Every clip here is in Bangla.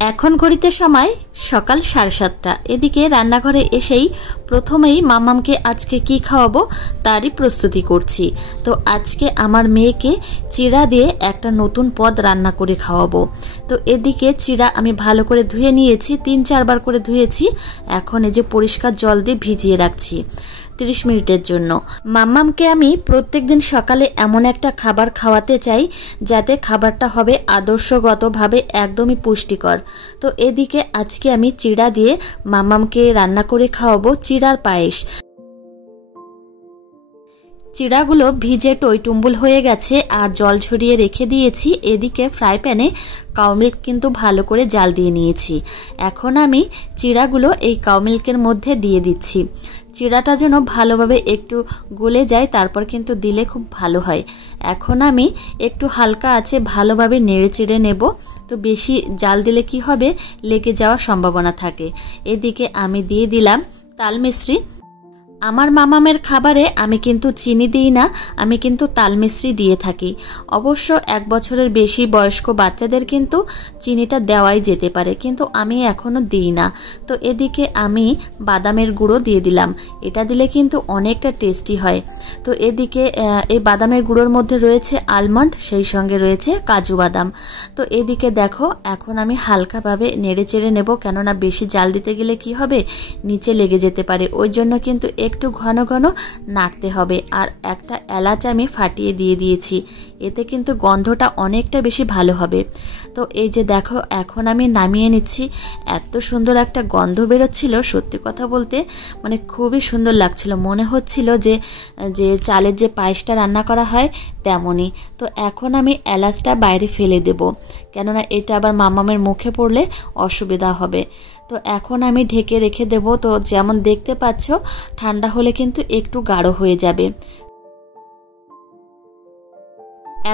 এখন ঘড়িতে সময় সকাল 7:30। এদিকে রান্নাঘরে এসেই প্রথমেই মামামকে আজকে কি খাওয়াবো তারই প্রস্তুতি করছি। তো আজকে আমার মেয়েকে চিড়া দিয়ে একটা নতুন পদ রান্না করে খাওয়াবো। তো এদিকে চিড়া আমি ভালো করে ধুয়ে নিয়েছি, 3-4 বার করে ধুয়েছি। এখন এই যে পরিষ্কার জল দিয়ে ভিজিয়ে রাখছি 30 মিনিটের জন্য। মাম্মামকে আমি প্রত্যেকদিন সকালে এমন একটা খাবার খাওয়াতে চাই যাতে খাবারটা হবে আদর্শগতভাবে একদমই পুষ্টিকর। তো এদিকে আজকে আমি চিড়া দিয়ে মাম্মামকে রান্না করে খাওয়াবো চিড়ার পায়েস। চিড়াগুলো ভিজে টইটুম্বুল হয়ে গেছে আর জল ঝরিয়ে রেখে দিয়েছি। এদিকে ফ্রাই প্যানে কাউ মিল্ক কিন্তু ভালো করে জাল দিয়ে নিয়েছি। এখন আমি চিড়াগুলো এই কাউ মিল্কের মধ্যে দিয়ে দিচ্ছি। চিড়াটা যেন ভালোভাবে একটু গলে যায়, তারপর কিন্তু দিলে খুব ভালো হয়। এখন আমি একটু হালকা আছে ভালোভাবে নেড়ে চেড়ে নেব। তো বেশি জাল দিলে কি হবে, লেগে যাওয়ার সম্ভাবনা থাকে। এদিকে আমি দিয়ে দিলাম তাল মিশ্রি। আমার মামামের খাবারে আমি কিন্তু চিনি দিই না, আমি কিন্তু তাল মিশ্রি দিয়ে থাকি। অবশ্য 1 বছরের বেশি বয়স্ক বাচ্চাদের কিন্তু চিনিটা দেওয়াই যেতে পারে, কিন্তু আমি এখনও দিই না। তো এদিকে আমি বাদামের গুঁড়ো দিয়ে দিলাম, এটা দিলে কিন্তু অনেকটা টেস্টি হয়। তো এদিকে এই বাদামের গুঁড়োর মধ্যে রয়েছে আলমন্ড, সেই সঙ্গে রয়েছে কাজু বাদাম। তো এদিকে দেখো এখন আমি হালকাভাবে নেড়ে চেড়ে নেব, কেননা বেশি জাল দিতে গেলে কি হবে, নিচে লেগে যেতে পারে। ওই জন্য কিন্তু একটু ঘন ঘন নাড়তে হবে। আর একটা এলাচ আমি ফাটিয়ে দিয়ে দিয়েছি, এতে কিন্তু গন্ধটা অনেকটা বেশি ভালো হবে। তো এই যে দেখো এখন আমি নামিয়ে নিচ্ছি। এত সুন্দর একটা গন্ধ বেরোচ্ছিল, সত্যি কথা বলতে মানে খুবই সুন্দর লাগছিল। মনে হচ্ছিল যে চালের যে পায়েসটা রান্না করা হয় তেমনই। তো এখন আমি এলাচটা বাইরে ফেলে দেব, কেননা এটা আবার মামামের মুখে পড়লে অসুবিধা হবে। তো এখন আমি ঢেকে রেখে দেব। তো যেমন দেখতে পাচ্ছ ঠান্ডা হলে কিন্তু একটু গাঢ় হয়ে যাবে।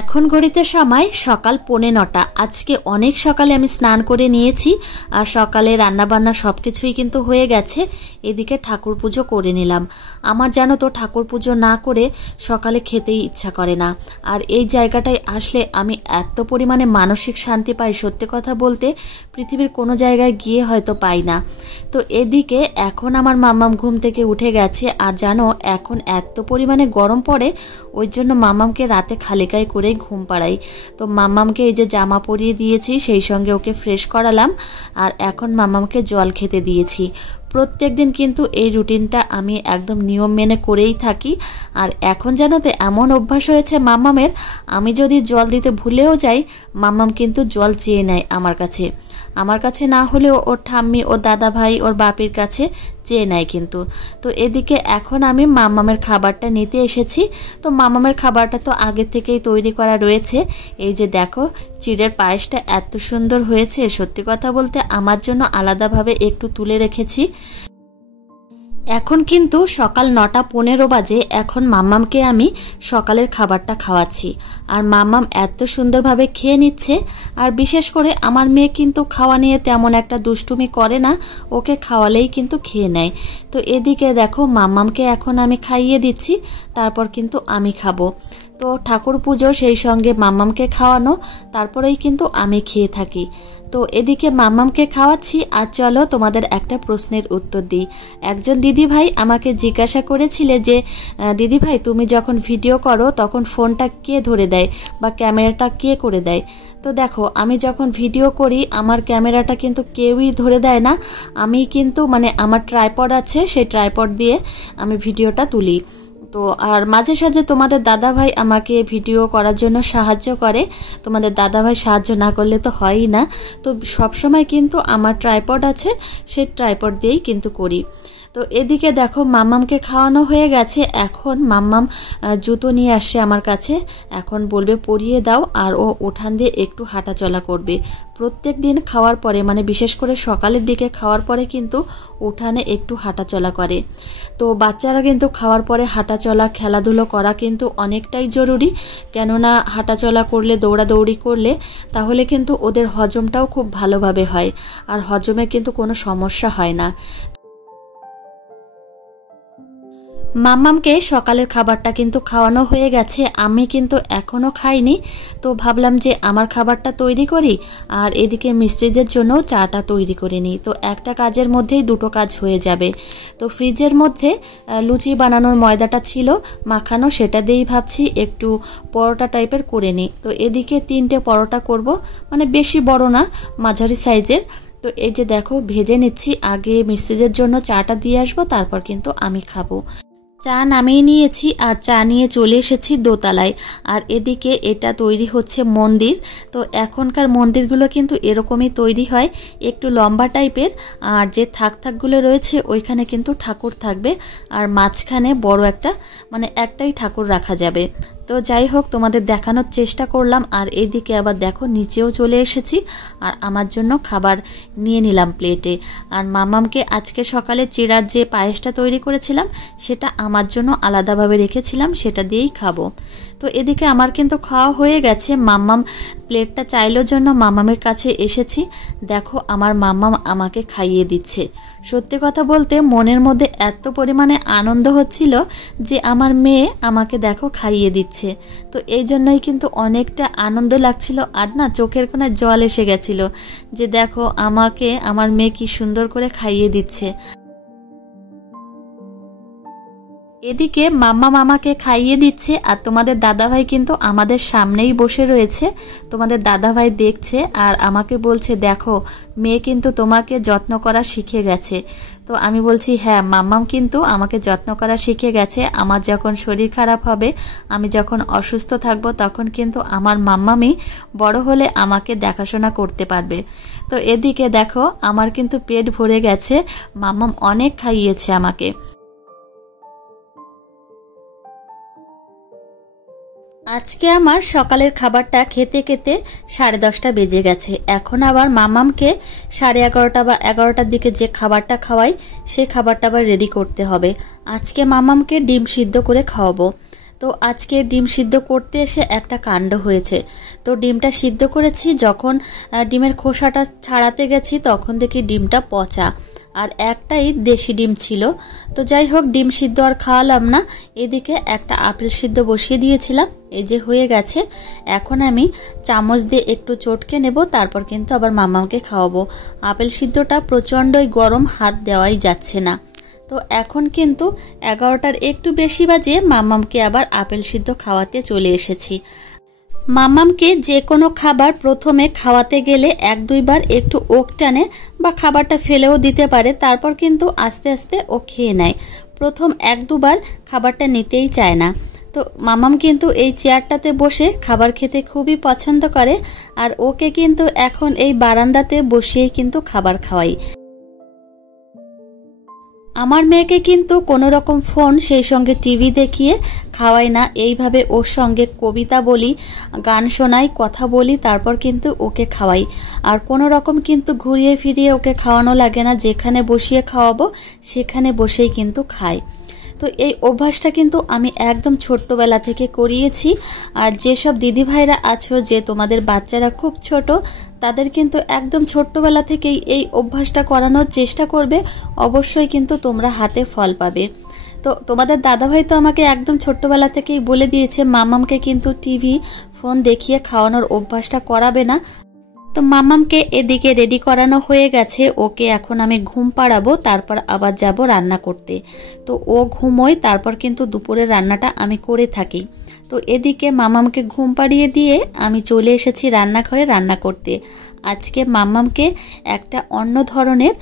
এখন ঘড়িতে সময় সকাল 9:15। আজকে অনেক সকালে আমি স্নান করে নিয়েছি আর সকালে রান্নাবান্না সব কিছুই কিন্তু হয়ে গেছে। এদিকে ঠাকুর পুজো করে নিলাম। আমার জানো তো ঠাকুর পুজো না করে সকালে খেতেই ইচ্ছা করে না। আর এই জায়গাটায় আসলে আমি এত পরিমাণে মানসিক শান্তি পাই, সত্যি কথা বলতে পৃথিবীর কোনো জায়গায় গিয়ে হয়তো পাই না। তো এদিকে এখন আমার মাম্মাম ঘুম থেকে উঠে গেছে। আর জানো এখন এত পরিমাণে গরম পড়ে, ওই জন্য মাম্মামকে রাতে খালি গায়ে করে ঘুম পাড়াই। তো মাম্মামকে এই যে জামা পরিয়ে দিয়েছি, সেই সঙ্গে ওকে ফ্রেশ করালাম। আর এখন মাম্মামকে জল খেতে দিয়েছি। প্রত্যেক দিন কিন্তু এই রুটিনটা আমি একদম নিয়ম মেনে করেই থাকি। আর এখন জানো তো এমন অভ্যাস হয়েছে মাম্মামের, আমি যদি জল দিতে ভুলেও যাই মাম্মাম কিন্তু জল চেয়ে নেয় আমার কাছে না হলেও ওর ঠাম্মি, ওর দাদা ভাই, ওর বাপির কাছে চেয়ে নেয় কিন্তু। তো এদিকে এখন আমি মাম্মামের খাবারটা নিতে এসেছি। তো মাম্মামের খাবারটা তো আগে থেকেই তৈরি করা রয়েছে। এই যে দেখো চিড়ের পায়েসটা এত সুন্দর হয়েছে, সত্যি কথা বলতে আমার জন্য আলাদাভাবে একটু তুলে রেখেছি। এখন কিন্তু সকাল 9:15 বাজে। এখন মাম্মামকে আমি সকালের খাবারটা খাওয়াচ্ছি আর মাম্মাম এত সুন্দরভাবে খেয়ে নিচ্ছে। আর বিশেষ করে আমার মেয়ে কিন্তু খাওয়া নিয়ে তেমন একটা দুষ্টুমি করে না, ওকে খাওয়ালেই কিন্তু খেয়ে নেয়। তো এদিকে দেখো মাম্মামকে এখন আমি খাইয়ে দিচ্ছি, তারপর কিন্তু আমি খাবো। তো ঠাকুর পুজো সেই সঙ্গে মাম্মামকে খাওয়ানো, তারপরেই কিন্তু আমি খেয়ে থাকি। তো এদিকে মাম্মামকে খাওয়াচ্ছি। আর চলো তোমাদের একটা প্রশ্নের উত্তর দিই। একজন দিদিভাই আমাকে জিজ্ঞাসা করেছিলে যে দিদিভাই তুমি যখন ভিডিও করো তখন ফোনটা কে ধরে দেয় বা ক্যামেরাটা কে করে দেয়। তো দেখো আমি যখন ভিডিও করি আমার ক্যামেরাটা কিন্তু কেউই ধরে দেয় না। আমি কিন্তু মানে আমার ট্রাইপড আছে, সেই ট্রাইপড দিয়ে আমি ভিডিওটা তুলি। তো আর মাঝে সাঝে তোমাদের দাদাভাই আমাকে ভিডিও করার জন্য সাহায্য করে। তোমাদের দাদাভাই সাহায্য না করলে তো হয়ই না। তো সবসময় কিন্তু আমার ট্রাইপড আছে, সেই ট্রাইপড দিয়েই কিন্তু করি। তো এদিকে দেখো মাম্মামকে খাওয়ানো হয়ে গেছে। এখন মাম্মাম জুতো নিয়ে আসছে আমার কাছে, এখন বলবে পরিয়ে দাও। আর ও উঠান দিয়ে একটু হাঁটাচলা করবে প্রত্যেক দিন খাওয়ার পরে, মানে বিশেষ করে সকালের দিকে খাওয়ার পরে কিন্তু উঠানে একটু হাঁটাচলা করে। তো বাচ্চারা কিন্তু খাওয়ার পরে হাঁটাচলা খেলাধুলো করা কিন্তু অনেকটাই জরুরি, কেননা হাঁটাচলা করলে দৌড়াদৌড়ি করলে তাহলে কিন্তু ওদের হজমটাও খুব ভালোভাবে হয় আর হজমে কিন্তু কোনো সমস্যা হয় না। মাম্মামকে সকালের খাবারটা কিন্তু খাওয়ানো হয়ে গেছে, আমি কিন্তু এখনও খাইনি। তো ভাবলাম যে আমার খাবারটা তৈরি করি আর এদিকে মিস্ত্রিদের জন্য চাটা তৈরি করে নিই। তো একটা কাজের মধ্যেই দুটো কাজ হয়ে যাবে। তো ফ্রিজের মধ্যে লুচি বানানোর ময়দাটা ছিল মাখানো, সেটা দিয়েই ভাবছি একটু পরোটা টাইপের করে নিই। তো এদিকে 3টে পরোটা করব, মানে বেশি বড় না, মাঝারি সাইজের। তো এই যে দেখো ভেজে নিচ্ছি, আগে মিস্ত্রিদের জন্য চাটা দিয়ে আসবো, তারপর কিন্তু আমি খাবো। চা নামিয়ে নিয়েছি আর চা নিয়ে চলে এসেছি দোতলায়। আর এদিকে এটা তৈরি হচ্ছে মন্দির। তো এখনকার মন্দিরগুলো কিন্তু এরকমই তৈরি হয়, একটু লম্বা টাইপের। আর যে থাকগুলো রয়েছে ওইখানে কিন্তু ঠাকুর থাকবে, আর মাঝখানে বড় একটা, মানে একটাই ঠাকুর রাখা যাবে। তো যাই হোক, তোমাদের দেখানোর চেষ্টা করলাম। আর এইদিকে আবার দেখো নিচেও চলে এসেছি আর আমার জন্য খাবার নিয়ে নিলাম প্লেটে। আর মামামকে আজকে সকালে চিড়ার যে পায়েসটা তৈরি করেছিলাম সেটা আমার জন্য আলাদাভাবে রেখেছিলাম, সেটা দিয়েই খাবো। তো এদিকে আমার কিন্তু খাওয়া হয়ে গেছে। মাম্মাম প্লেটটা চাইলোর জন্য মামামের কাছে এসেছি। দেখো আমার মাম্মাম আমাকে খাইয়ে দিচ্ছে। সত্যি কথা বলতে মনের মধ্যে এত পরিমাণে আনন্দ হচ্ছিল যে আমার মেয়ে আমাকে দেখো খাইয়ে দিচ্ছে। তো এই জন্যই কিন্তু অনেকটা আনন্দ লাগছিল, আর না চোখের কোণে জল এসে গেছিল যে দেখো আমাকে আমার মেয়ে কি সুন্দর করে খাইয়ে দিচ্ছে। এদিকে মাম্মা মামাকে খাইয়ে দিচ্ছে আর তোমাদের দাদাভাই কিন্তু আমাদের সামনেই বসে রয়েছে। তোমাদের দাদাভাই দেখছে আর আমাকে বলছে দেখো মেয়ে কিন্তু তোমাকে যত্ন করা শিখে গেছে। তো আমি বলছি হ্যাঁ, মাম্মাম কিন্তু আমাকে যত্ন করা শিখে গেছে। আমার যখন শরীর খারাপ হবে, আমি যখন অসুস্থ থাকবো, তখন কিন্তু আমার মাম্মামই বড় হলে আমাকে দেখাশোনা করতে পারবে। তো এদিকে দেখো আমার কিন্তু পেট ভরে গেছে, মাম্মাম অনেক খাইয়েছে আমাকে। আজকে আমার সকালের খাবারটা খেতে খেতে 10:30 বেজে গেছে। এখন আবার মামামকে 11:30 বা 11টার দিকে যে খাবারটা খাওয়াই সেই খাবারটা আবার রেডি করতে হবে। আজকে মামামকে ডিম সিদ্ধ করে খাওয়াবো। তো আজকে ডিম সিদ্ধ করতে এসে একটা কাণ্ড হয়েছে। তো ডিমটা সিদ্ধ করেছি, যখন ডিমের খোসাটা ছাড়াতে গেছি তখন দেখি ডিমটা পচা, আর একটাই দেশি ডিম ছিল। তো যাই হোক, ডিম সিদ্ধ আর খাওয়ালাম না। এদিকে একটা আপেল সিদ্ধ বসিয়ে দিয়েছিলাম, এই যে হয়ে গেছে। এখন আমি চামচ দিয়ে একটু চটকে নেব, তারপর কিন্তু আবার মামামকে খাওয়াবো। আপেল সিদ্ধটা প্রচণ্ডই গরম, হাত দেওয়াই যাচ্ছে না। তো এখন কিন্তু 11টার একটু বেশি বাজে, মামামকে আবার আপেল সিদ্ধ খাওয়াতে চলে এসেছি। মামামকে যে কোনো খাবার প্রথমে খাওয়াতে গেলে 1-2 বার একটু ওক টানে বা খাবারটা ফেলেও দিতে পারে, তারপর কিন্তু আস্তে আস্তে ও খেয়ে নেয়। প্রথম 1-2 বার খাবারটা নিতেই চায় না। তো মামাম কিন্তু এই চেয়ারটাতে বসে খাবার খেতে খুবই পছন্দ করে, আর ওকে কিন্তু এখন এই বারান্দাতে বসিয়েই কিন্তু খাবার খাওয়াই। আমার মেয়েকে কিন্তু কোনো রকম ফোন, সেই সঙ্গে টিভি দেখিয়ে খাওয়াই না। এইভাবে ওর সঙ্গে কবিতা বলি, গান শোনাই, কথা বলি, তারপর কিন্তু ওকে খাওয়াই। আর কোনো রকম কিন্তু ঘুরিয়ে ফিরিয়ে ওকে খাওয়ানো লাগে না। যেখানে বসিয়ে খাওয়াবো সেখানে বসেই কিন্তু খায়। তো এই অভ্যাসটা কিন্তু আমি একদম ছোট্টবেলা থেকে করিয়েছি। আর যেসব দিদিভাইরা আছো যে তোমাদের বাচ্চারা খুব ছোট, তাদের কিন্তু একদম ছোট্টবেলা থেকেই এই অভ্যাসটা করানোর চেষ্টা করবে, অবশ্যই কিন্তু তোমরা হাতে ফল পাবে। তো তোমাদের দাদাভাই তো আমাকে একদম ছোট্টবেলা থেকেই বলে দিয়েছে মামামকে কিন্তু টিভি ফোন দেখিয়ে খাওয়ানোর অভ্যাসটা করাবে না। তো মামামকে এদিকে রেডি করানো হয়ে গেছে, ওকে এখন আমি ঘুম পাড়াবো, তারপর আবার যাব রান্না করতে। তো ও ঘুমোয়, তারপর কিন্তু দুপুরের রান্নাটা আমি করে থাকি। তো এদিকে মামামকে ঘুম পাড়িয়ে দিয়ে আমি চলে এসেছি রান্নাঘরে রান্না করতে। আজকে মামামকে একটা অন্য ধরনের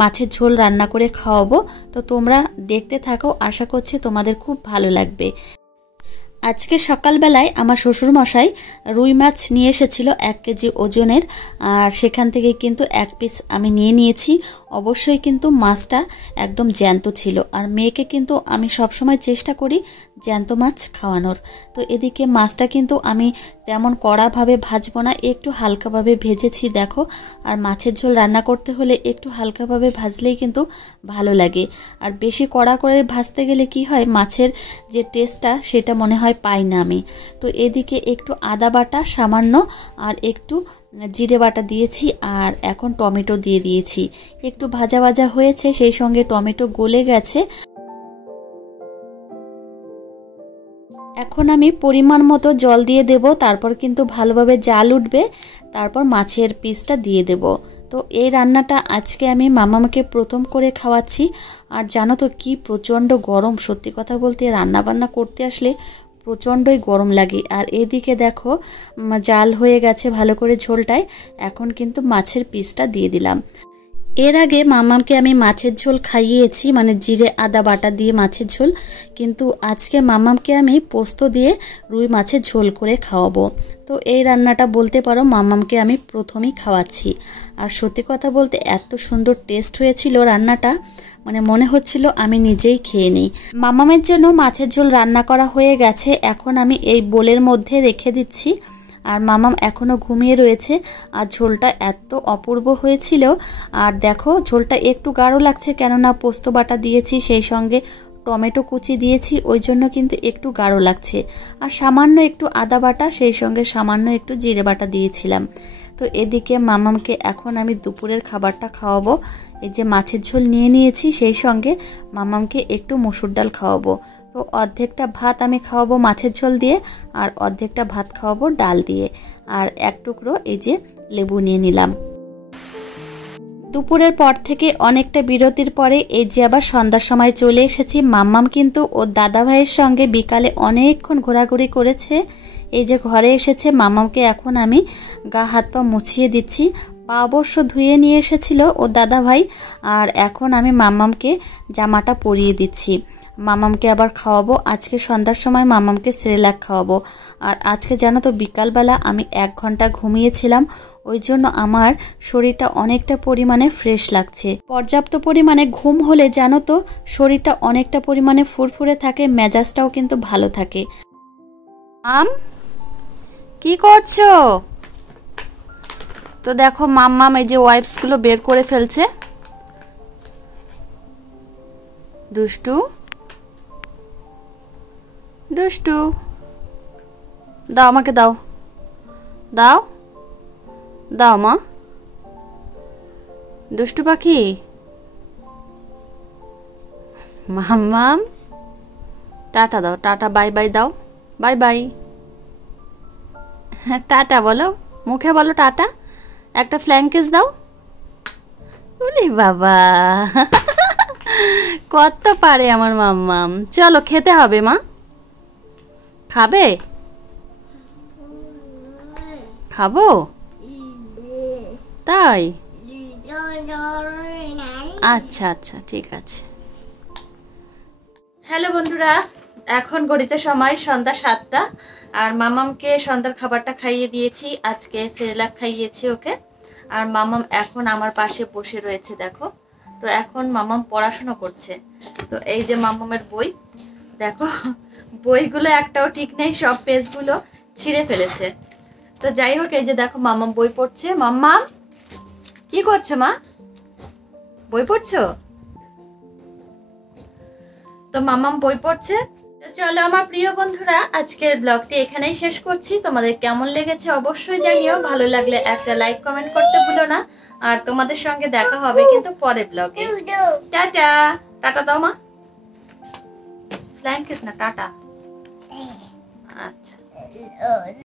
মাছের ঝোল রান্না করে খাওয়াবো। তো তোমরা দেখতে থাকো, আশা করছি তোমাদের খুব ভালো লাগবে। আজকে সকালবেলায় আমার শ্বশুরমশাই রুই মাছ নিয়ে এসেছিল 1 কেজি ওজনের, আর সেখান থেকে কিন্তু 1 পিস আমি নিয়ে নিয়েছি। অবশ্যই কিন্তু মাছটা একদম জ্যান্ত ছিল, আর মেয়েকে কিন্তু আমি সবসময় চেষ্টা করি জ্যান্ত মাছ খাওয়ানোর। তো এদিকে মাছটা কিন্তু আমি তেমন কড়াভাবে ভাজবো না, একটু হালকাভাবে ভেজেছি দেখো। আর মাছের ঝোল রান্না করতে হলে একটু হালকাভাবে ভাজলেই কিন্তু ভালো লাগে। আর বেশি কড়া করে ভাজতে গেলে কি হয়, মাছের যে টেস্টটা সেটা মনে হয় পাই না আমি। তো এদিকে একটু আদা বাটা সামান্য আর একটু জিরে বাটা দিয়েছি, আর এখন টমেটো দিয়ে দিয়েছি। একটু ভাজা ভাজা হয়েছে, সেই সঙ্গে টমেটো গলে গেছে। এখন আমি পরিমাণ মতো জল দিয়ে দেব, তারপর কিন্তু ভালোভাবে জাল উঠবে, তারপর মাছের পিসটা দিয়ে দেব। তো এই রান্নাটা আজকে আমি মামাকে প্রথম করে খাওয়াচ্ছি। আর জানো তো কি প্রচণ্ড গরম, সত্যি কথা বলতে রান্না বান্না করতে আসলে প্রচণ্ডই গরম লাগে। আর এদিকে দেখো জাল হয়ে গেছে ভালো করে ঝোলটায়, এখন কিন্তু মাছের পিসটা দিয়ে দিলাম। এর আগে মামাকে আমি মাছের ঝোল খাইয়েছি, মানে জিরে আদা বাটা দিয়ে মাছের ঝোল, কিন্তু আজকে মামাকে আমি পোস্ত দিয়ে রুই মাছের ঝোল করে খাওয়াবো। তো এই রান্নাটা বলতে পারো মামাকে আমি প্রথমেই খাওয়াচ্ছি। আর সত্যি কথা বলতে এত সুন্দর টেস্ট হয়েছিল রান্নাটা, মানে মনে হচ্ছিল আমি নিজেই খেয়ে নিই। মামামের জন্য মাছের ঝোল রান্না করা হয়ে গেছে, এখন আমি এই বোলের মধ্যে রেখে দিচ্ছি। আর মামাম এখনও ঘুমিয়ে রয়েছে। আর ঝোলটা এত অপূর্ব হয়েছিল। আর দেখো ঝোলটা একটু গাঢ় লাগছে, কেননা পোস্ত বাটা দিয়েছি, সেই সঙ্গে টমেটো কুচি দিয়েছি, ওই জন্য কিন্তু একটু গাঢ় লাগছে। আর সামান্য একটু আদা বাটা, সেই সঙ্গে সামান্য একটু জিরে বাটা দিয়েছিলাম। তো এদিকে মামামকে এখন আমি দুপুরের খাবারটা খাওয়াবো। এই যে মাছের ঝোল নিয়ে নিয়েছি, সেই সঙ্গে মামামকে একটু মসুর ডাল খাওয়াবো। তো অর্ধেকটা ভাত আমি খাওয়াবো মাছের ঝোল দিয়ে, আর অর্ধেকটা ভাত খাওয়াবো ডাল দিয়ে। আর এক টুকরো এই যে লেবু নিয়ে নিলাম। দুপুরের পর থেকে অনেকটা বিরতির পরে এই যে আবার সন্ধ্যার সময় চলে এসেছি। মাম্মাম কিন্তু ওর দাদা ভাইয়ের সঙ্গে বিকালে অনেকক্ষণ ঘোরাঘুরি করেছে। এই যে ঘরে এসেছে, মাম্মামকে এখন আমি গা হাত পা মুছিয়ে দিচ্ছি। পা অবশ্য ধুয়ে নিয়ে এসেছিল ওর দাদা ভাই। আর এখন আমি মাম্মামকে জামাটা পরিয়ে দিচ্ছি। মামামকে আবার খাওয়াবো। আজকে সন্ধ্যার সময় মামামকে সেরেলাক খাওয়াবো। আর আজকে জানো তো বিকালবেলা আমি 1 ঘন্টা ঘুমিয়েছিলাম, ওই জন্য আমার শরীরটা অনেকটা পরিমাণে ফ্রেশ লাগছে। পর্যাপ্ত পরিমাণে ঘুম হলে জানো তো শরীরটা অনেকটা পরিমাণে ফুরফুরে থাকে, মেজাজটাও কিন্তু ভালো থাকে। কি করছো? তো দেখো মাম্মাম এই যে ওয়াইপসগুলো বের করে ফেলছে। দুষ্টু দুষ্টু, দাও আমাকে, দাও দাও দাও মা। দুষ্টু পাখি মাম্মাম, টাটা দাও, টাটা বাই বাই দাও, বাই বাই। টাটা বলো, মুখে বলো টাটা, একটা ফ্ল্যাং কিস দাও। ওরে বাবা কত পারে আমার মাম্মাম। চলো খেতে হবে মা, খাবে? খাবো তাই? আচ্ছা আচ্ছা ঠিক আছে। হ্যালো বন্ধুরা, এখন ঘড়িতে সময় সন্ধ্যা 7টা। আর মামামকে সন্ধ্যার খাবারটা খাইয়ে দিয়েছি, আজকে সেরেলাক খাইয়েছি ওকে। আর মামাম এখন আমার পাশে বসে রয়েছে দেখো। তো এখন মামাম পড়াশোনা করছে। তো এই যে মামামের বই দেখো, বইগুলো একটাও ঠিক নেই, সব পেজগুলো ছিঁড়ে ফেলেছে। তো যাই হোক, এই যে দেখো মামাম বই পড়ছে। মাম্মাম কি করছো মা? বই পড়ছো? তো মামাম বই পড়ছে। চলো আমার প্রিয় বন্ধুরা, আজকের ব্লগটি এখানেই শেষ করছি। তোমাদের কেমন লেগেছে অবশ্যই জানিও, ভালো লাগলে একটা লাইক কমেন্ট করতে ভুলো না। আর তোমাদের সঙ্গে দেখা হবে কিন্তু পরের ব্লগে। টাটা, টাটা দাও মা, ফ্ল্যাং কিস না, টাটা। আচ্ছা।